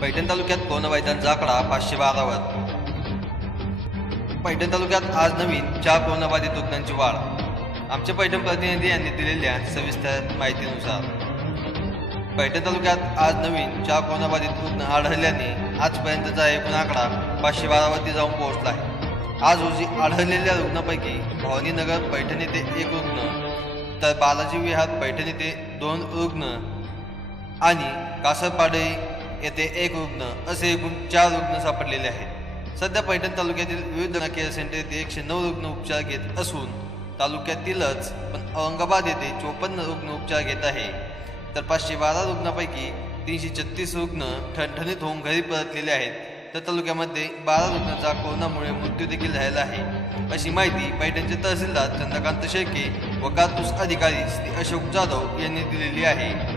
पैठण तालुक्यात कोरोनाबाधितांचा आकडा 512 वर। पैठण तालुक्यात आज नवीन 4 कोरोनाबाधित रुग्णांची वाढ। आमचे पैठण प्रतिनिधी यांनी दिलेल्या सविस्तर माहितीनुसार पैठण तालुक्यात आज नवीन 4 कोरोनाबाधित रुग्ण आढळल्याने आजपर्यंतचा एकूण आकडा 512 वरती जाऊन पोहोचला आहे। आज रोजी आढळलेल्या रुग्णांपैकी भवानीनगर पैठण येथे 1 रुग्ण, तर बालाजी विहार पैठण येथे 2 रुग्ण आणि कासरपाडे येथे 1 रुग्ण असे एकूण 4 रुग्ण सापडलेले आहेत। सध्या पैठण तालुक्यातील विविध केअर सेंटर येथे 109 रुग्ण उपचार घेत असून तालुक्यातीलच पण औरंगाबाद येथे 54 रुग्ण उपचार घेत आहे, तर 512 रुग्णांपैकी 336 रुग्ण ठणठणीत होऊन घरी परतलेले आहेत, तर तालुक्यामध्ये 12 रुग्णांचा कोरोनामुळे मृत्यू देखील झालेला आहे, अशी माहिती पैठणचे तहसीलदार चंद्रकांत शेळके व कातूस अधिकारी श्री अशोक जाधव यांनी दिलेली आहे।